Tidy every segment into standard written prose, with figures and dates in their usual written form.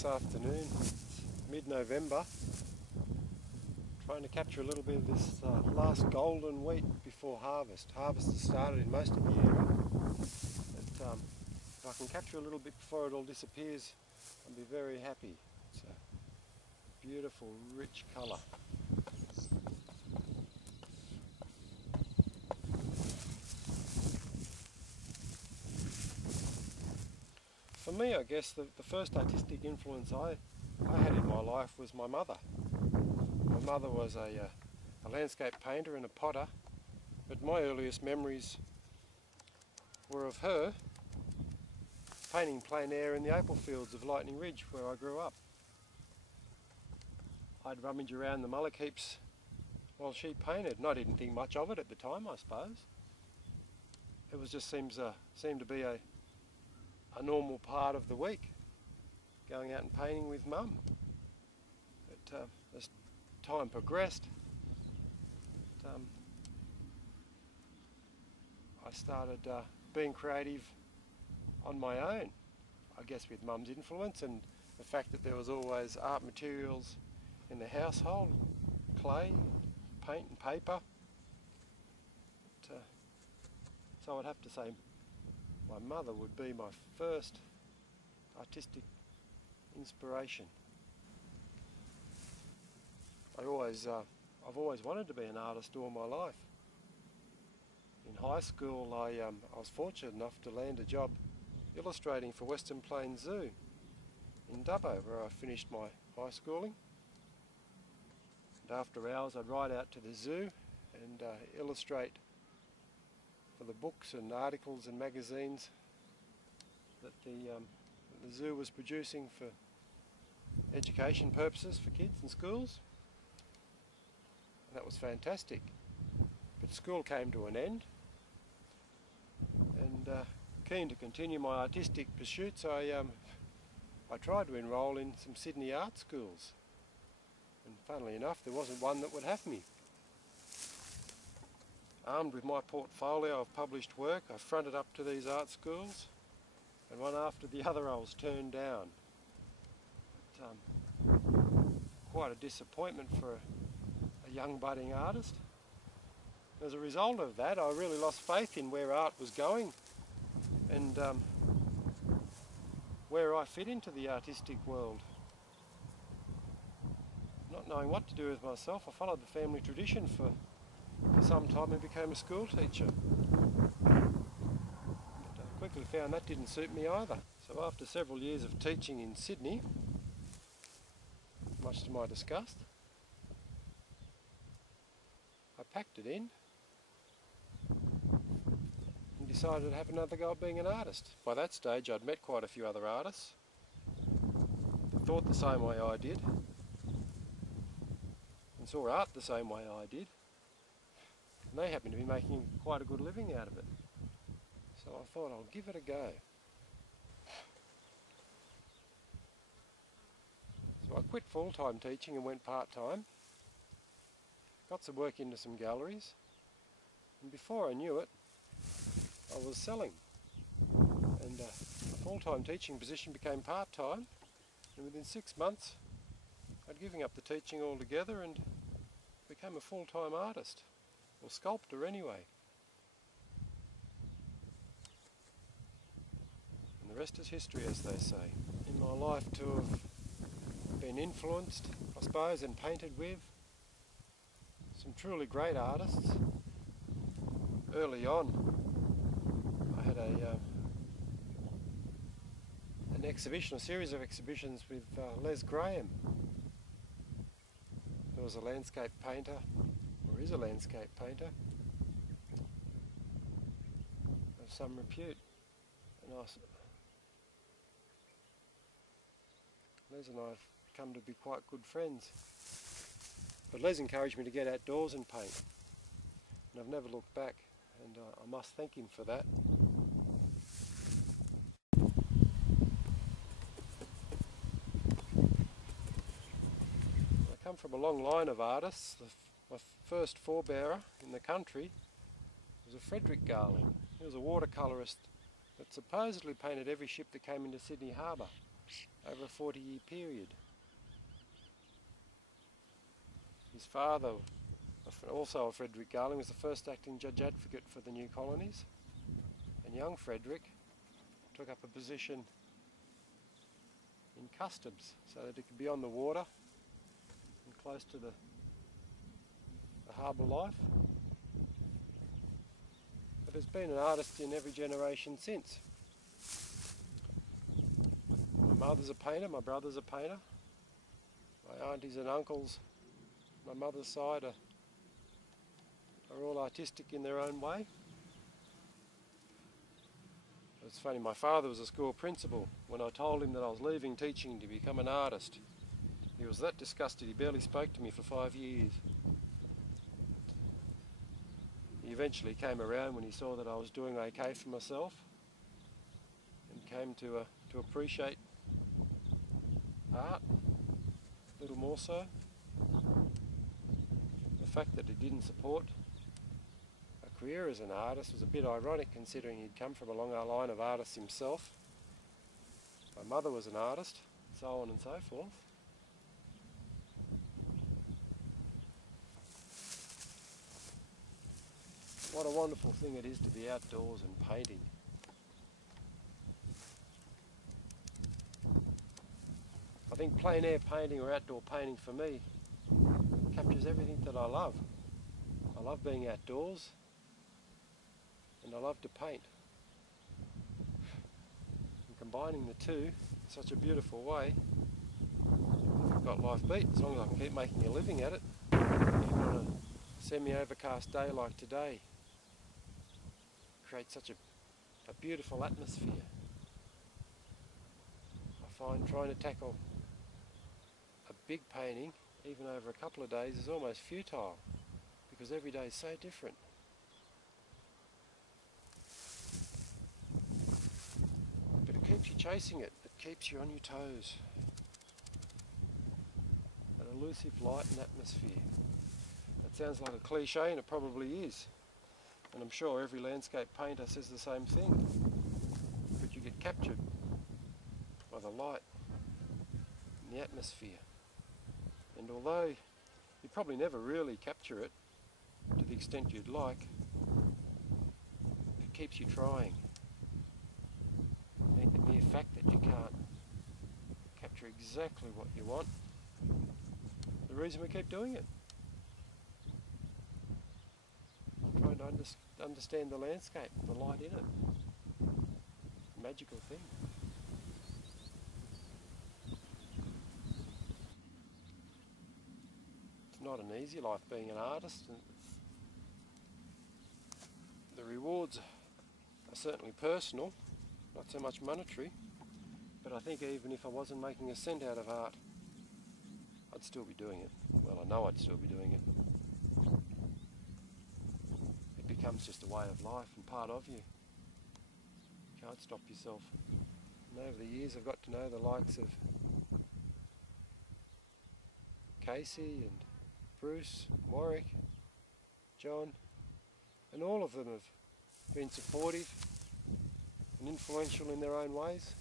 this afternoon. It's mid-November. Trying to capture a little bit of this last golden wheat before harvest. Harvest has started in most of the area. But, if I can capture a little bit before it all disappears, I'll be very happy. It's a beautiful, rich colour. For me, I guess the first artistic influence I had in my life was my mother. My mother was a landscape painter and a potter, but my earliest memories were of her painting plein air in the opal fields of Lightning Ridge where I grew up. I'd rummage around the mullock heaps while she painted, and I didn't think much of it at the time, I suppose. It was just seemed to be a normal part of the week, going out and painting with Mum. But as time progressed, I started being creative on my own, I guess with Mum's influence and the fact that there was always art materials in the household, clay, paint and paper. So I'd have to say my mother would be my first artistic inspiration. I've always wanted to be an artist all my life. In high school I was fortunate enough to land a job illustrating for Western Plains Zoo in Dubbo, where I finished my high schooling. And after hours I'd ride out to the zoo and illustrate for the books and articles and magazines that the zoo was producing for education purposes for kids in schools. And that was fantastic. But school came to an end, and keen to continue my artistic pursuits, I tried to enrol in some Sydney art schools, and funnily enough there wasn't one that would have me. Armed with my portfolio of published work, I fronted up to these art schools, and one after the other I was turned down. But, quite a disappointment for a young budding artist. As a result of that, I really lost faith in where art was going and where I fit into the artistic world. Not knowing what to do with myself, I followed the family tradition for some time and became a school teacher. But I quickly found that didn't suit me either. So after several years of teaching in Sydney, much to my disgust, I packed it in and decided to have another go at being an artist. By that stage I'd met quite a few other artists that thought the same way I did and saw art the same way I did. And they happened to be making quite a good living out of it. So I thought I'll give it a go. So I quit full-time teaching and went part-time. Got some work into some galleries. And before I knew it, I was selling. And a full-time teaching position became part-time. And within 6 months, I'd given up the teaching altogether and became a full-time artist. Or sculptor anyway. And the rest is history, as they say. In my life to have been influenced, I suppose, and painted with some truly great artists. Early on I had an exhibition, a series of exhibitions with Les Graham, who was a landscape painter, or is a landscape painter of some repute. And Les and I have come to be quite good friends. But Les encouraged me to get outdoors and paint, and I've never looked back, and I must thank him for that. I come from a long line of artists. My first forebearer in the country was a Frederick Garling. He was a watercolourist that supposedly painted every ship that came into Sydney Harbour. over a 40-year period. His father, also a Frederick Garling, was the first acting judge advocate for the new colonies, and young Frederick took up a position in customs so that he could be on the water and close to the harbour life. But there's been an artist in every generation since. My mother's a painter, my brother's a painter, my aunties and uncles, my mother's side are all artistic in their own way. It's funny, my father was a school principal. When I told him that I was leaving teaching to become an artist, he was that disgusted he barely spoke to me for 5 years. He eventually came around when he saw that I was doing okay for myself and came to appreciate art a little more so. The fact that he didn't support a career as an artist was a bit ironic, considering he'd come from a long line of artists himself. My mother was an artist, so on and so forth. What a wonderful thing it is to be outdoors and painting. I think plein air painting or outdoor painting for me captures everything that I love. I love being outdoors and I love to paint. And combining the two in such a beautiful way, I've got life beat as long as I can keep making a living at it, even on a semi-overcast day like today. Create such a beautiful atmosphere. I find trying to tackle a big painting, even over a couple of days, is almost futile, because every day is so different. But it keeps you chasing it, it keeps you on your toes. An elusive light and atmosphere. That sounds like a cliche, and it probably is. And I'm sure every landscape painter says the same thing. But you get captured by the light and the atmosphere. And although you probably never really capture it to the extent you'd like, it keeps you trying. And the mere fact that you can't capture exactly what you want, the reason we keep doing it. Trying to understand the landscape, the light in it. It's a magical thing. It's not an easy life being an artist. And the rewards are certainly personal, not so much monetary, but I think even if I wasn't making a cent out of art, I'd still be doing it. Well, I know I'd still be doing it. It becomes just a way of life and part of you. You can't stop yourself. And over the years I've got to know the likes of Casey and Bruce, Warwick, John, and all of them have been supportive and influential in their own ways.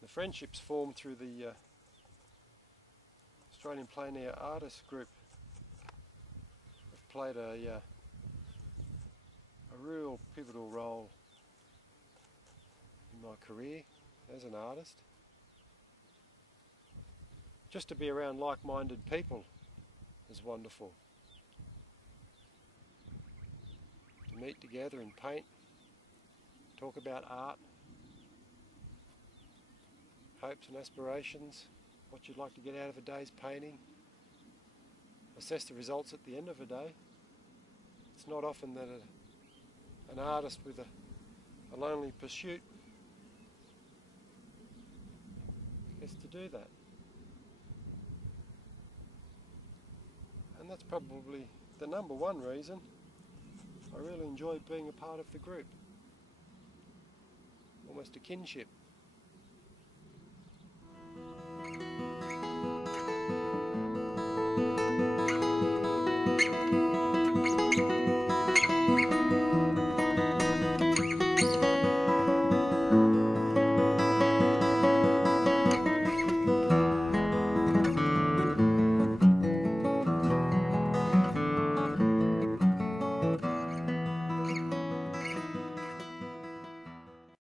The friendships formed through the Australian Plein Air Artists Group have played a real pivotal role in my career as an artist. Just to be around like-minded people is wonderful. To meet together and paint, talk about art, hopes and aspirations, what you'd like to get out of a day's painting, assess the results at the end of a day. It's not often that an artist with a lonely pursuit gets to do that. And that's probably the number one reason I really enjoy being a part of the group. Almost a kinship.